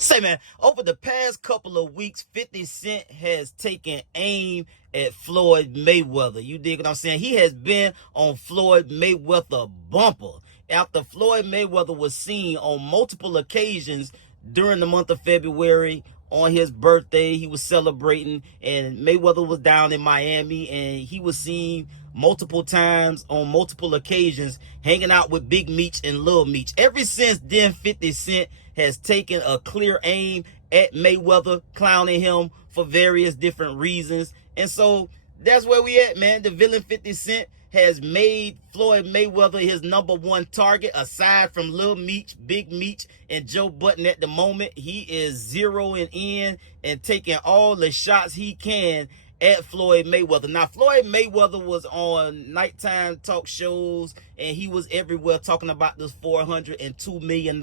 Say, man, over the past couple of weeks, 50 Cent has taken aim at Floyd Mayweather. You dig what I'm saying? He has been on Floyd Mayweather bumper after Floyd Mayweather was seen on multiple occasions during the month of February. On his birthday, he was celebrating, and Mayweather was down in Miami, and he was seen multiple times on multiple occasions hanging out with Big Meech and Lil Meech. Ever since then, 50 Cent has taken a clear aim at Mayweather, clowning him for various different reasons. And so that's where we at, man. The villain 50 Cent has made Floyd Mayweather his #1 target. Aside from Lil Meech, Big Meech, and Joe Budden at the moment, he is zeroing in and taking all the shots he can at Floyd Mayweather. Now, Floyd Mayweather was on nighttime talk shows, and he was everywhere talking about this $402 million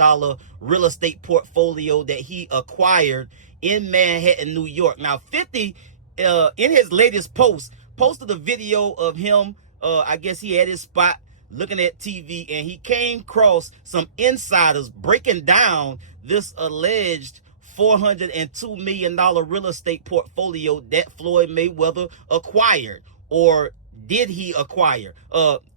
real estate portfolio that he acquired in Manhattan, New York. Now, 50, in his latest post, posted a video of him. I guess he had his spot looking at TV, and he came across some insiders breaking down this alleged $402 million real estate portfolio that Floyd Mayweather acquired, or did he acquire?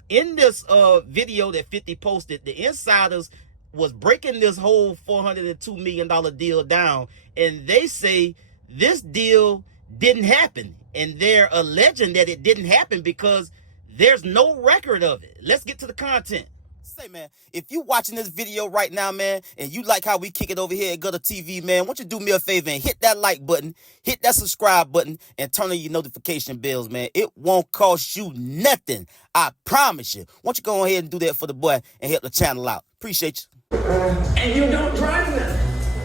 In this video that 50 posted, the insiders was breaking this whole $402 million deal down, and they say this deal didn't happen, and they're alleging that it didn't happen because there's no record of it. Let's get to the content. Say, man, if you watching this video right now, man, and you like how we kick it over here at GuddaTV, man, why don't you do me a favor and hit that like button, hit that subscribe button, and turn on your notification bells, man. It won't cost you nothing. I promise you. Why don't you go ahead and do that for the boy and help the channel out? Appreciate you. And you don't drive them.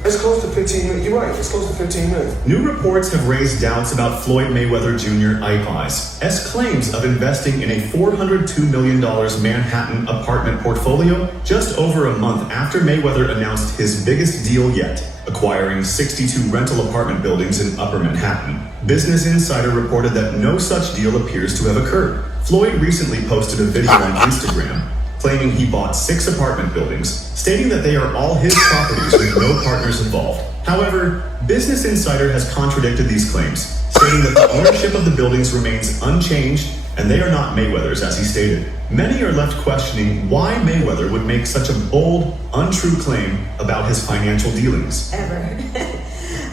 It's close to 15 minutes. You're right. It's close to 15 minutes. New reports have raised doubts about Floyd Mayweather Jr. eyes as claims of investing in a $402 million Manhattan apartment portfolio just over a month after Mayweather announced his biggest deal yet, acquiring 62 rental apartment buildings in Upper Manhattan. Business Insider reported that no such deal appears to have occurred. Floyd recently posted a video on Instagram claiming he bought 6 apartment buildings, stating that they are all his properties with no partners involved. However, Business Insider has contradicted these claims, stating that the ownership of the buildings remains unchanged and they are not Mayweather's, as he stated. Many are left questioning why Mayweather would make such a bold, untrue claim about his financial dealings.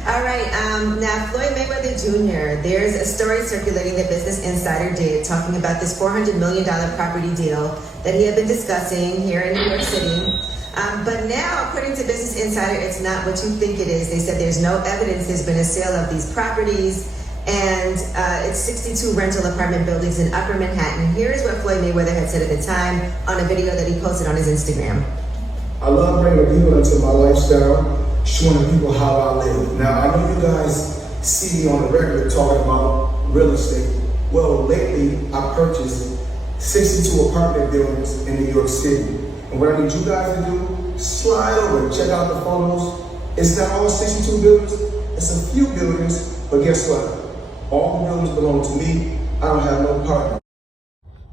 All right, now Floyd Mayweather Jr., there's a story circulating that Business Insider did talking about this $400 million property deal that he had been discussing here in New York City. But now, according to Business Insider, it's not what you think it is. They said there's no evidence there's been a sale of these properties, and it's 62 rental apartment buildings in Upper Manhattan. Here is what Floyd Mayweather had said at the time on a video that he posted on his Instagram. I love bringing people into my lifestyle, showing people how I live. Now, I know you guys see me on the regular talking about real estate. Well, lately, I purchased 62 apartment buildings in New York City. And what I need you guys to do, slide over and check out the photos. It's not all 62 buildings, it's a few buildings, but guess what? All the buildings belong to me. I don't have no partner.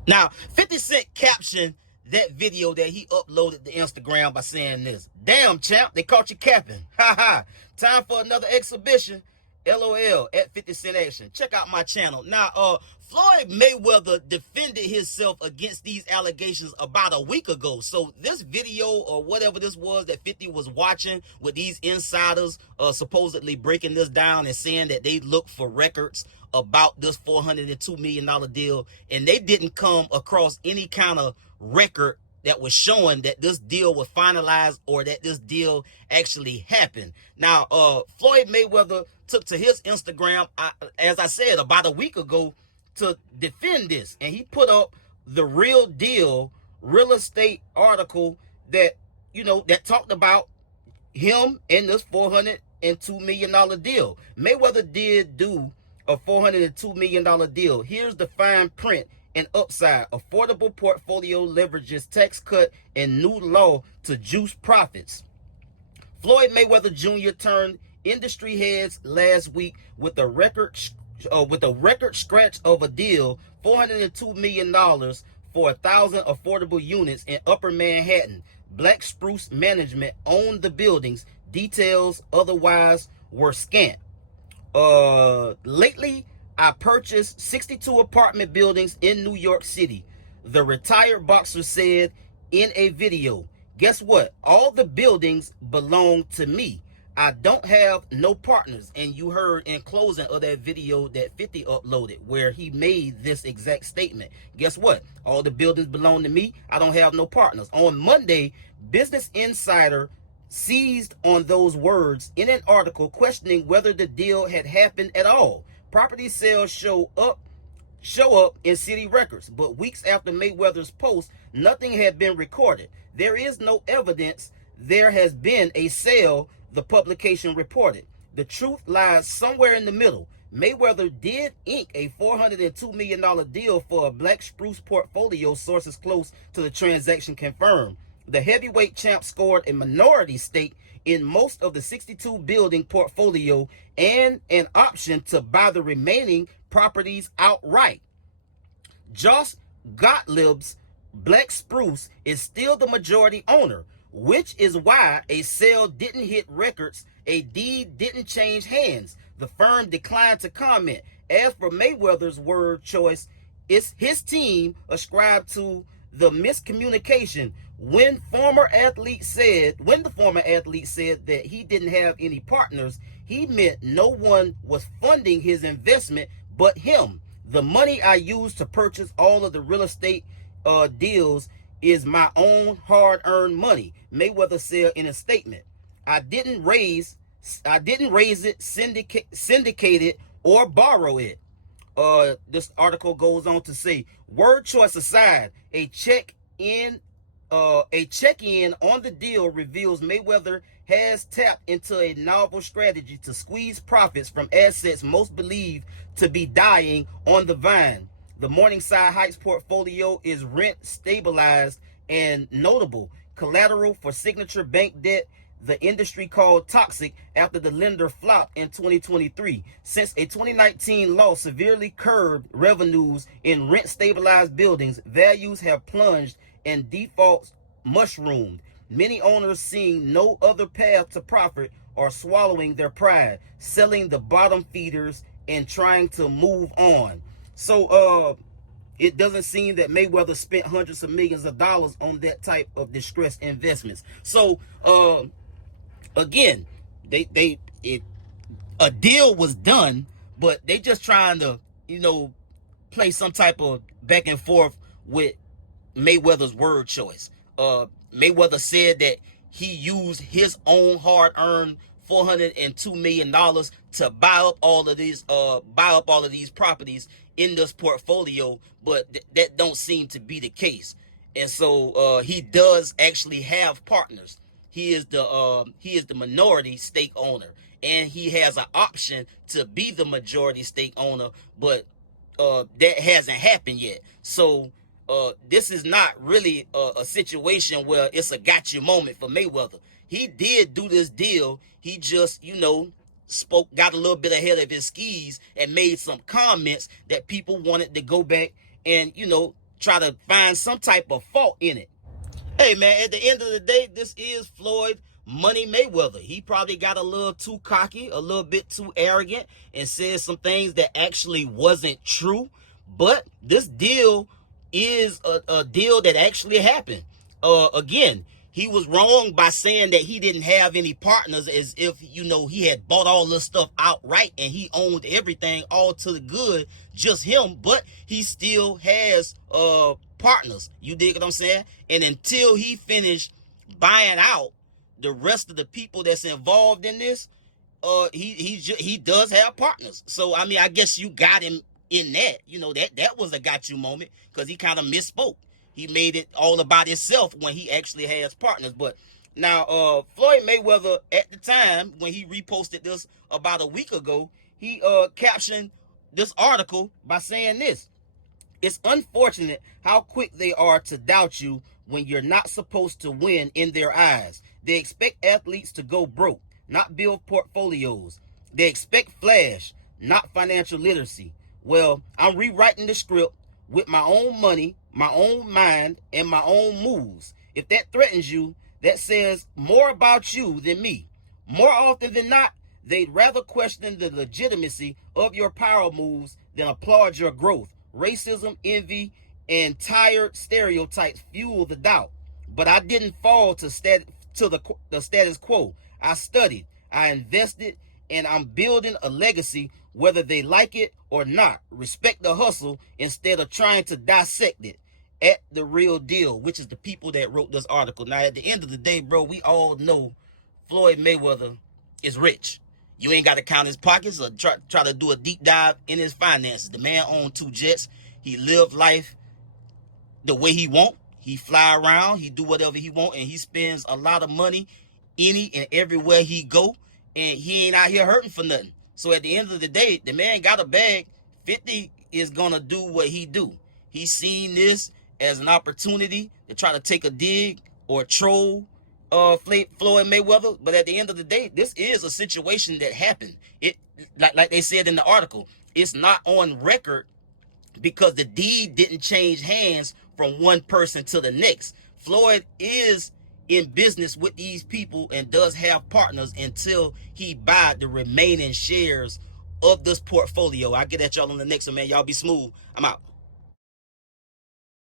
Now, 50 Cent captioned that video that he uploaded to Instagram by saying this: "Damn, champ, they caught you capping. Ha ha. Time for another exhibition. LOL at 50 Cent Action." Check out my channel. Now, Floyd Mayweather defended himself against these allegations about a week ago. So this video, or whatever this was that 50 was watching with these insiders supposedly breaking this down and saying that they looked for records about this $402 million deal, and they didn't come across any kind of record that was showing that this deal was finalized or that this deal actually happened. Now, Floyd Mayweather took to his Instagram, as I said, about a week ago to defend this. And he put up the Real Deal real estate article that, that talked about him and this $402 million deal. Mayweather did do a $402 million deal. Here's the fine print and upside. Affordable portfolio leverages tax cut and new law to juice profits. Floyd Mayweather Jr. turned industry heads last week with a record scratch of a deal, $402 million for 1,000 affordable units in Upper Manhattan. Black Spruce Management owned the buildings. Details otherwise were scant. Lately, I purchased 62 apartment buildings in New York City. The retired boxer said in a video. Guess what? All the buildings belong to me. I don't have no partners. And you heard in closing of that video that 50 uploaded where he made this exact statement. Guess what? All the buildings belong to me. I don't have no partners. On Monday, Business Insider seized on those words in an article questioning whether the deal had happened at all. Property sales show up in city records, but weeks after Mayweather's post, nothing had been recorded. There is no evidence there has been a sale, the publication reported. The truth lies somewhere in the middle. Mayweather did ink a $402 million deal for a black spruce portfolio, sources close to the transaction confirmed. The heavyweight champ scored a minority stake in most of the 62 building portfolio and an option to buy the remaining properties outright. Josh Gottlieb's Black Spruce is still the majority owner, which is why a sale didn't hit records, a deed didn't change hands. The firm declined to comment. As for Mayweather's word choice, it's his team ascribed to the miscommunication when the former athlete said that he didn't have any partners. He meant no one was funding his investment but him. The money I used to purchase all of the real estate deals is my own hard-earned money, Mayweather said in a statement. I didn't raise it, syndicate it, or borrow it. This article goes on to say, word choice aside, a check-in on the deal reveals Mayweather has tapped into a novel strategy to squeeze profits from assets most believed to be dying on the vine. The Morningside Heights portfolio is rent stabilized and notable collateral for signature bank debt the industry called toxic after the lender flopped in 2023. Since a 2019 loss severely curbed revenues in rent-stabilized buildings, values have plunged and defaults mushroomed. Many owners seeing no other path to profit are swallowing their pride, selling the bottom feeders and trying to move on. So it doesn't seem that Mayweather spent hundreds of millions of dollars on that type of distressed investments. So again, a deal was done, but they just trying to, play some type of back and forth with Mayweather's word choice. Mayweather said that he used his own hard-earned $402 million to buy up all of these properties in this portfolio, but that don't seem to be the case. And so he does actually have partners. He is the minority stake owner, and he has an option to be the majority stake owner, but that hasn't happened yet. So this is not really a situation where it's a gotcha moment for Mayweather. He did do this deal. He just, got a little bit ahead of his skis and made some comments that people wanted to go back and, try to find some type of fault in it. Hey, man, at the end of the day, this is Floyd Money Mayweather. He probably got a little too cocky, a little bit too arrogant, and said some things that actually wasn't true. But this deal is a deal that actually happened. Again, he was wrong by saying that he didn't have any partners, as if, he had bought all this stuff outright and he owned everything all to the good, just him. But he still has partners. You dig what I'm saying? And until he finished buying out the rest of the people that's involved in this, he does have partners. So, I mean, I guess you got him in that. That was a got you moment, because he kind of misspoke. He made it all about himself when he actually has partners. But now, Floyd Mayweather, at the time when he reposted this about a week ago, he captioned this article by saying this: "It's unfortunate how quick they are to doubt you when you're not supposed to win in their eyes. They expect athletes to go broke, not build portfolios. They expect flash, not financial literacy. Well, I'm rewriting the script with my own money, my own mind, and my own moves. If that threatens you, that says more about you than me. More often than not, they'd rather question the legitimacy of your power moves than applaud your growth. Racism, envy, and tired stereotypes fuel the doubt. But I didn't fall to the status quo. I studied, I invested, and I'm building a legacy whether they like it or not. Respect the hustle instead of trying to dissect it. At The Real Deal, which is the people that wrote this article. Now, at the end of the day, bro, we all know Floyd Mayweather is rich. You ain't got to count his pockets or try to do a deep dive in his finances. The man owned 2 jets. He lived life the way he want. He fly around. He do whatever he want, and he spends a lot of money any and everywhere he go, and he ain't out here hurting for nothing. So at the end of the day, the man got a bag. 50 is gonna do what he do. He's seen this as an opportunity to try to take a dig or troll Floyd Mayweather. But at the end of the day, this is a situation that happened. It like they said in the article, it's not on record because the deed didn't change hands from one person to the next. Floyd is in business with these people and does have partners until he buy the remaining shares of this portfolio. I'll get at y'all on the next one, man. Y'all be smooth. I'm out.